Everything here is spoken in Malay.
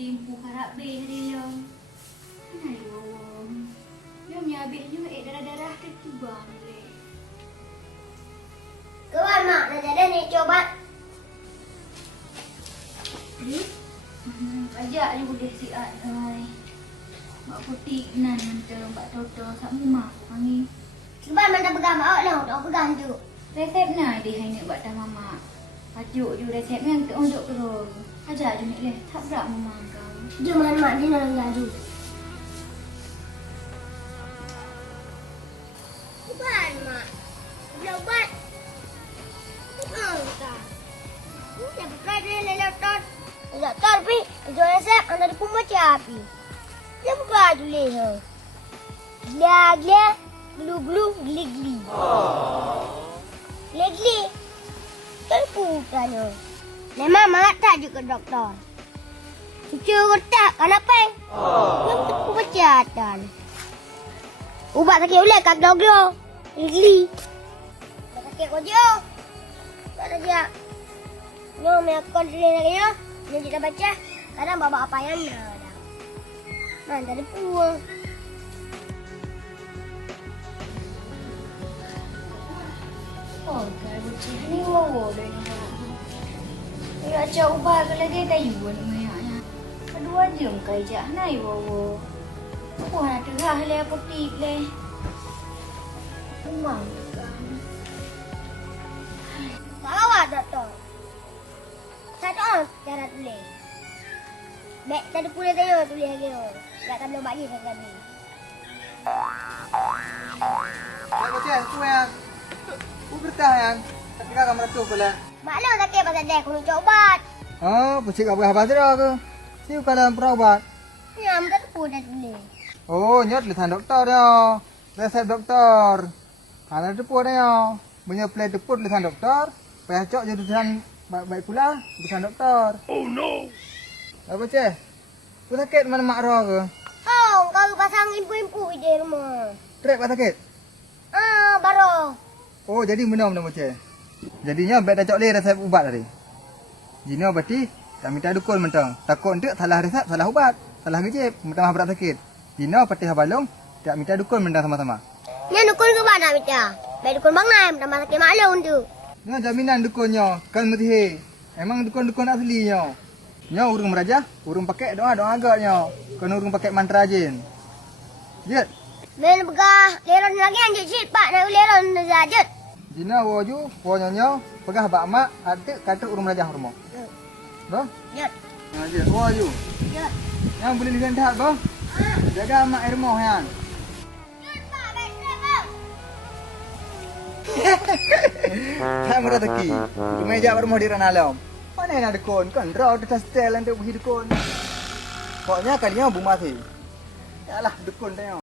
impu harap be dia. Ayo. Dia nyabik juga darah-darah ke cubang le. Kawan mak nak jadi ni coba. Ni. Ajak je boleh si ai. Mak putih nan nanti mbak Toto sak mama panggil. Sebab mana pegang mak lah, tak pegang tu. Resep na dia hanya buat dah mama. Ajuk je resep yang untuk unjuk kerong. Ajak je mek leh. Tak berat mama kau. Jom mak dia nak jadi. Buat mak. Bila buat. Tak. Dia bukan dia lektor. Lektor pi, itu resep anda di pun macam api. Dia bukan tulis ha. Glia, glu, gli. Gli. Terpukan ha. Memang mak tak juga doktor. Cucu retak kenapa? Yang terpu pecatan. Ubat sakit ulat kat doglo. Gli. Sakit kojo. Tak ada dia. Yo me kontrol lagi yo. Ni kita baca. Kadang bapa apa yang nak. Man tadi puang. Oh, kalau bocah ni wow dah ni. Ya coba kalau dia tayu namanya. Kedua jam kerja nai wow. Aku nak terah le putih le. Umang kan. Tahu doktor. Saya tahu cara tulis. Baik tadi pula saya tulis lagi. Tak tahu belum bagi saya tadi. Baik macam tu yang bertah yang tapi kakak merasa pula. Maklum sakit pasal dia aku nak ubat. Oh, pusing apa habis dah ke? Siu kalau berobat. Ya, tak tahu dah tulis. Oh, nyot lisan doktor dia. Resep doktor. Kalau depu dia. Punya play depu lisan doktor. Payah cok je tulisan baik pula lisan doktor. Oh no. Apa ceh? Tu sakit mana mak roh ke? Oh, kau pasang impu-impu di rumah. Trek apa sakit? Baru. Oh, jadi minum nama ceh. Jadinya baik dah cok le resep ubat tadi. Jino berarti tak minta dukun mentang. Takut entuk salah resep, salah ubat, salah ngejep, mentang berat sakit. Jino patih balong, tak minta dukun mentang sama-sama. Ni dukun ke mana minta? Baik dukun bang Nam, nama sakit maklum tu. Nya jaminan dukunnya, kan mesti. Emang dukun-dukun aslinya. Nya urung merajah, urung pakai doa-doa agaknya. Kan urung pakai mantra jin. Jet. Men begah leron lagi anjut sit pak nak leron zajut. Jina waju, wonyo pegah bak mak, adik kata urung merajah rumah. Bah? Jut. Ha jet, waju. Jut. Yang boleh lihat tak, bah? Jaga mak air moh yang. Jut pak, baik bang. Tak merata ki. Meja rumah di Ranalom. Mana yang ada dukun? Kan raw di tastel untuk pergi dukun. Pokoknya kalinya bumasi. Yalah dukun tanya.